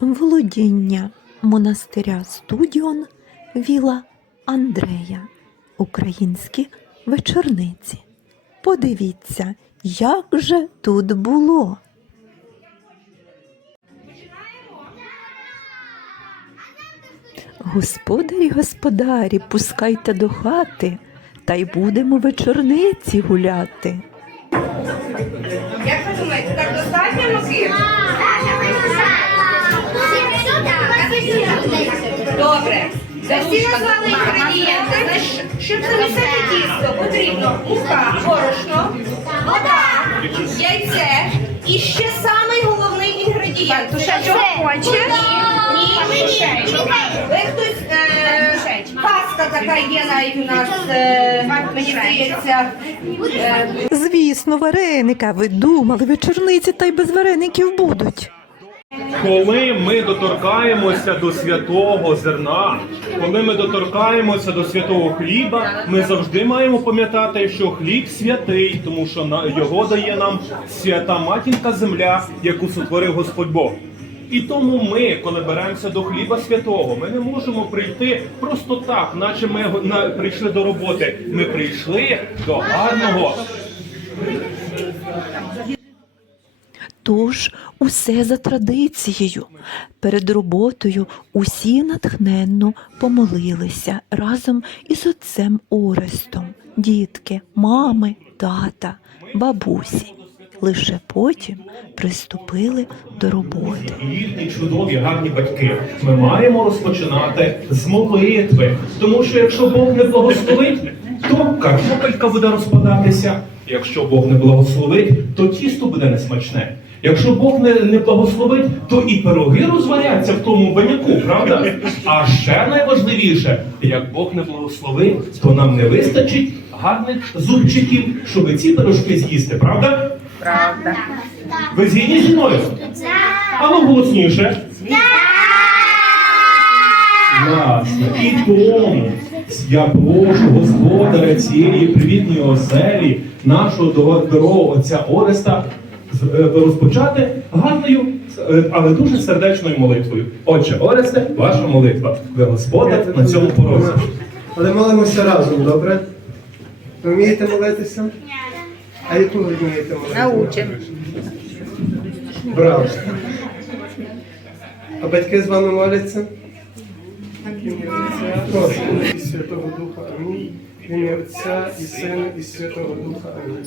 Володіння монастиря Студіон Віла Андрея. Українські вечорниці. Подивіться, як же тут було. Господарі, господарі, пускайте до хати, та й будемо вечорниці гуляти. Як Це всі назвали інгредієнти. Значить, щоб замісити тісто, потрібно мука, борошно, вода, яйце і ще самий головний інгредієнт. Що хоче? Ні, ні. Ви хтось, е, паста така є навіть у нас, е, мені здається, е, Звісно, вареника, ви думали, вечорниці та й без вареників будуть. Коли ми доторкаємося до святого зерна, коли ми доторкаємося до святого хліба, ми завжди маємо пам'ятати, що хліб святий, тому що його дає нам свята матінка земля, яку сотворив Господь Бог. І тому ми, коли беремося до хліба святого, ми не можемо прийти просто так, наче ми прийшли до роботи. Ми прийшли до гарного Тож усе за традицією. Перед роботою усі натхненно помолилися разом із отцем Орестом, дітки, мами, тата, бабусі. Лише потім приступили до роботи. Гідні, чудові, гарні батьки. Ми маємо розпочинати з молитви. Тому що якщо Бог не благословить, то картопелька буде розпадатися. Якщо Бог не благословить, то тісто буде несмачне. Якщо Бог не, не благословить, то і пироги розваряться в тому баняку, правда? А ще найважливіше, як Бог не благословить, то нам не вистачить гарних зубчиків, щоб ці пирожки з'їсти, правда? Правда. Ви згідні зі мною? А ну голосніше. Ясно. І тому я прошу господаря цієї привітної оселі, нашого дорого- дорогого отця Ореста, розпочати гарною, е, але дуже сердечною молитвою. Отче Оресте, ваша молитва. Ви господар на цьому порозі. Але молимося разом, добре? Ви вмієте молитися? А яку ви вмієте молитися? Научимо. Браво. А батьки з вами моляться? Святого Духа Амінь. Ім'я Отця і Сина і Святого Духа Амінь.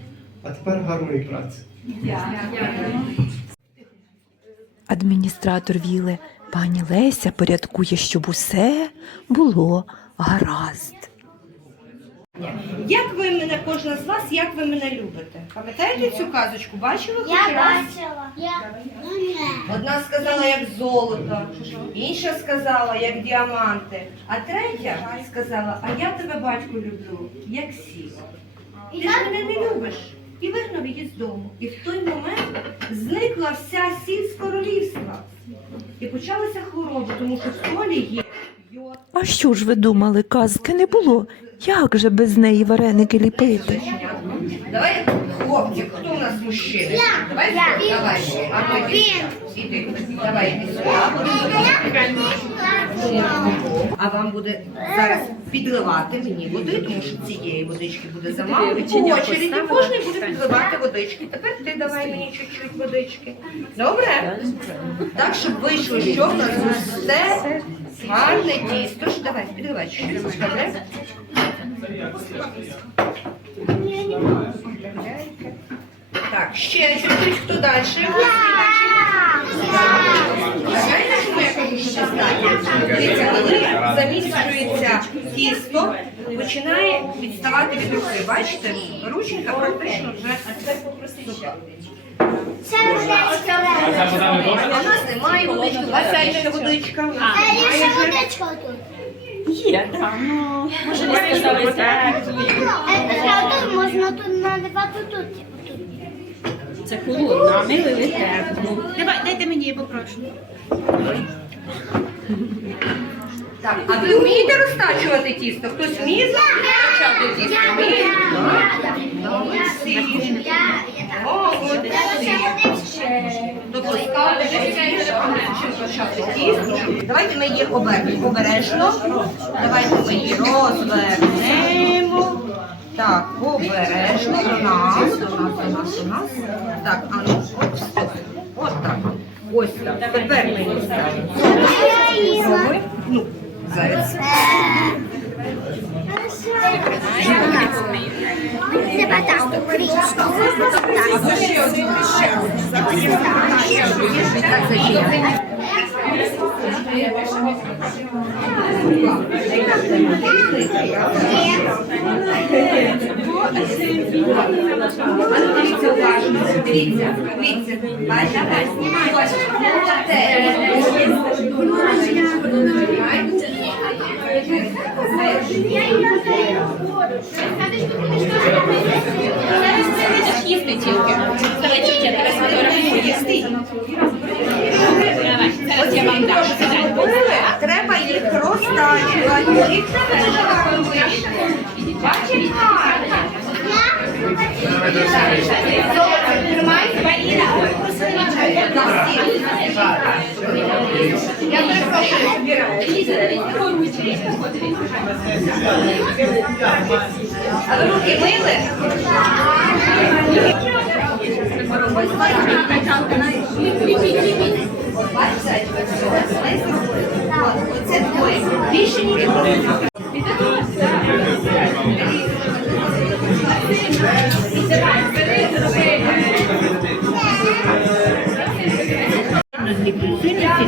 А тепер гарної праці. Адміністратор віли пані Леся порядкує, щоб усе було гаразд. Як ви мене, кожна з вас, як ви мене любите? Пам'ятаєте цю казочку? Бачили хоч Я раз? бачила. Я. Ну, ні. Одна сказала як золото, інша сказала як діаманти, а третя сказала, а я тебе батько люблю, як сіль. Ти ж мене не любиш. І вигнав її з дому. І в той момент зникла вся сіль з королівства. І почалася хвороба, тому що в солі є йод. А що ж ви думали, казки не було? Як же без неї вареники ліпити? Давай, хлопці, хто у нас мужчини? Давай, Я. давай. А ну, іди. Давай, іди сюди. А вам буде зараз підливати мені води, тому що цієї водички буде замало. По очереді кожен буде підливати водички. Тепер ти давай мені чуть-чуть водички. Добре? Так, щоб вийшло, що в нас все гарне тісто. Ж Давай, підливай чуть-чуть. Добре? Так, ще чуть-чуть, хто далі? Знаєте, чому я кажу, що достатньо? Дивіться, коли заміщується тісто, починає відставати від руки. Бачите, рученька практично вже в нас немає водички, у вас ще водичка. А є ще водичка. Тут? Є, так. Може, не сказали так. Е, можна тут наливати тут. Це холодно, а ми лили теплу. Давай, дайте мені, я попрошу. Так, а ви вмієте розтачувати тісто? Хтось вміє розтачати тісто? Вміє? Молодці. Молодці. Тобто розтачати тісто. Давайте ми її обернемо обережно. Давайте ми її розвернемо. Так, обережно до нас, до нас, до нас, до нас. Так, а ну, оп, стоп. От так. Ось так. Тепер ми її ставимо. Ну, зараз. Так. Так, зачем? Дивіться уважно. Дивіться, дивіться. Бачите? Ось. Будеш їсти тільки. Давай, тітя, зараз фотографую їсти. Я вам дам. Треба їх розтачувати. Бачите? Я перепрошую. А руки мили? Оце двоє. Більше нічого.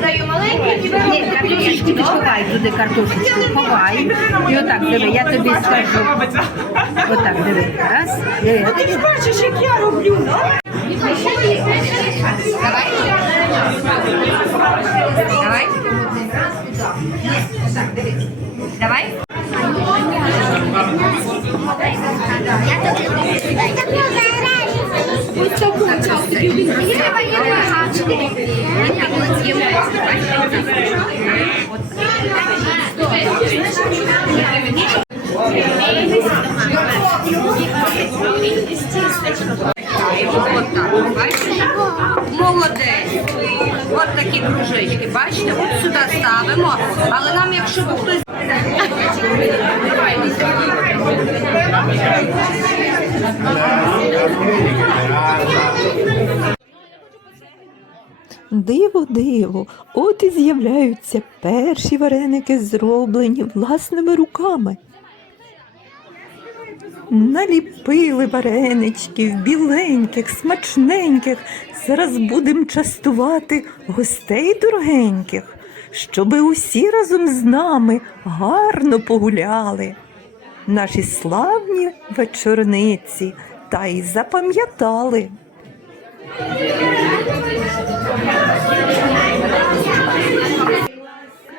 Даю маленький, Картошечки туди картошечку, ховай. І отак диви, я тобі скажу. Отак диви. Раз. Диви. Ти ж бачиш, як я роблю? Давай. Так. Давай. Ось її багато. От кружечки, бачите? От сюди ставимо. Але нам, якщо б хтось Диво, диво, от і з'являються перші вареники, зроблені власними руками. Наліпили вареничків, біленьких, смачненьких. Зараз будемо частувати гостей дорогеньких, щоби усі разом з нами гарно погуляли. Наші славні вечорниці та й запам'ятали.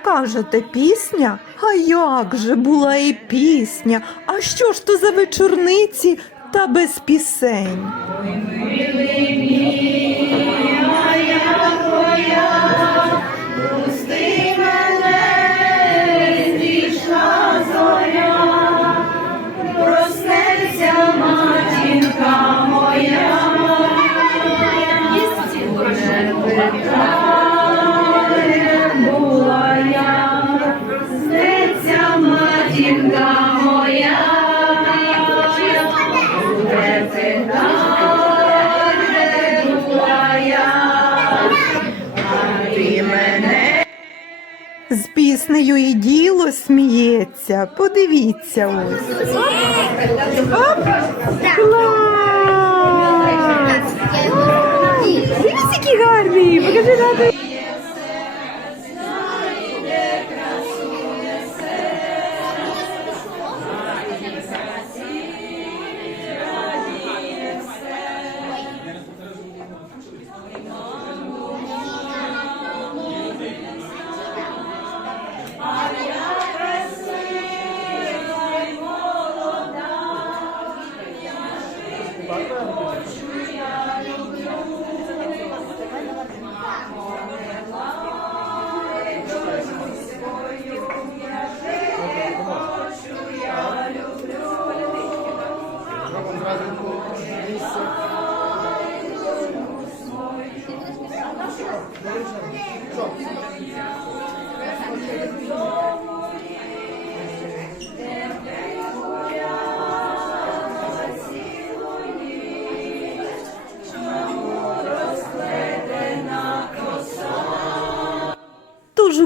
Кажете, пісня? А як же була і пісня? А що ж то за вечорниці та без пісень? Піснею і діло сміється. Подивіться ось. Оп! Клас! Дивіться, які гарні! Покажи тату.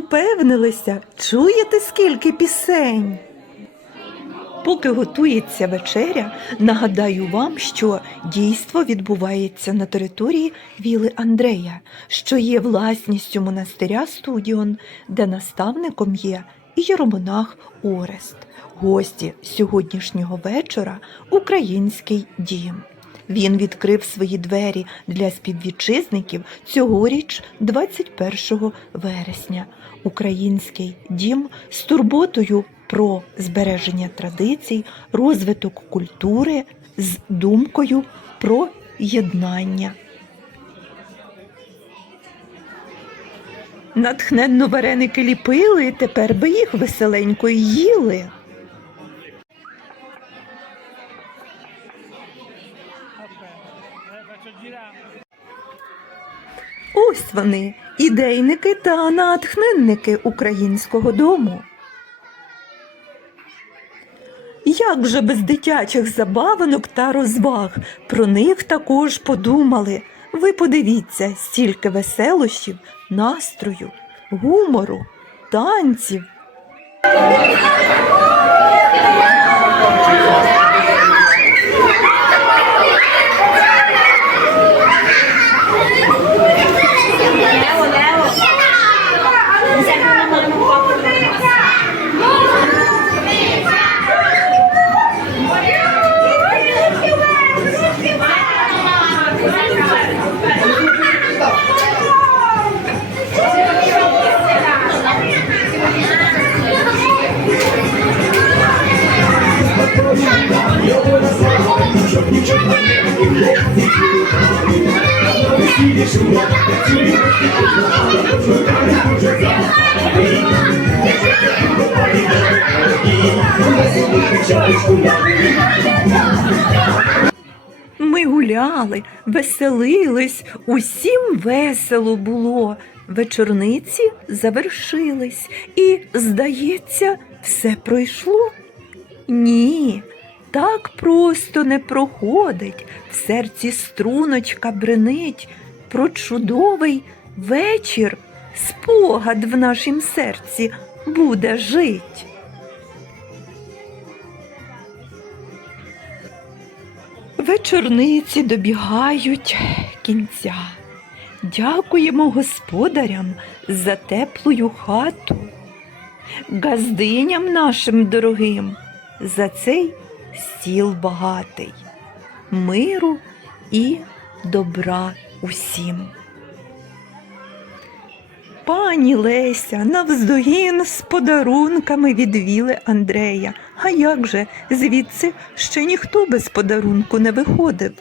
Упевнилися, чуєте скільки пісень? Поки готується вечеря, нагадаю вам, що дійство відбувається на території Віли Андрея, що є власністю монастиря Студіон, де наставником є єромонах Орест. Гості сьогоднішнього вечора український дім. Він відкрив свої двері для співвітчизників цьогоріч, 21 вересня. Український дім з турботою про збереження традицій, розвиток культури з думкою про єднання. Натхненно вареники ліпили, тепер би їх веселенько їли. Ось вони, ідейники та натхненники українського дому. Як же без дитячих забавинок та розваг про них також подумали. Ви подивіться, стільки веселощів, настрою, гумору, танців. Ми гуляли, веселились, усім весело було. Вечорниці завершились, і, здається, все пройшло. Ні, так просто не проходить. В серці струночка бренить про чудовий вечір. Спогад в нашім серці буде жить. Вечорниці добігають кінця. Дякуємо господарям за теплую хату, газдиням нашим дорогим за цей стіл багатий, миру і добра усім. Пані Леся навздогін з подарунками відвіли Андрея. А як же звідси ще ніхто без подарунку не виходив.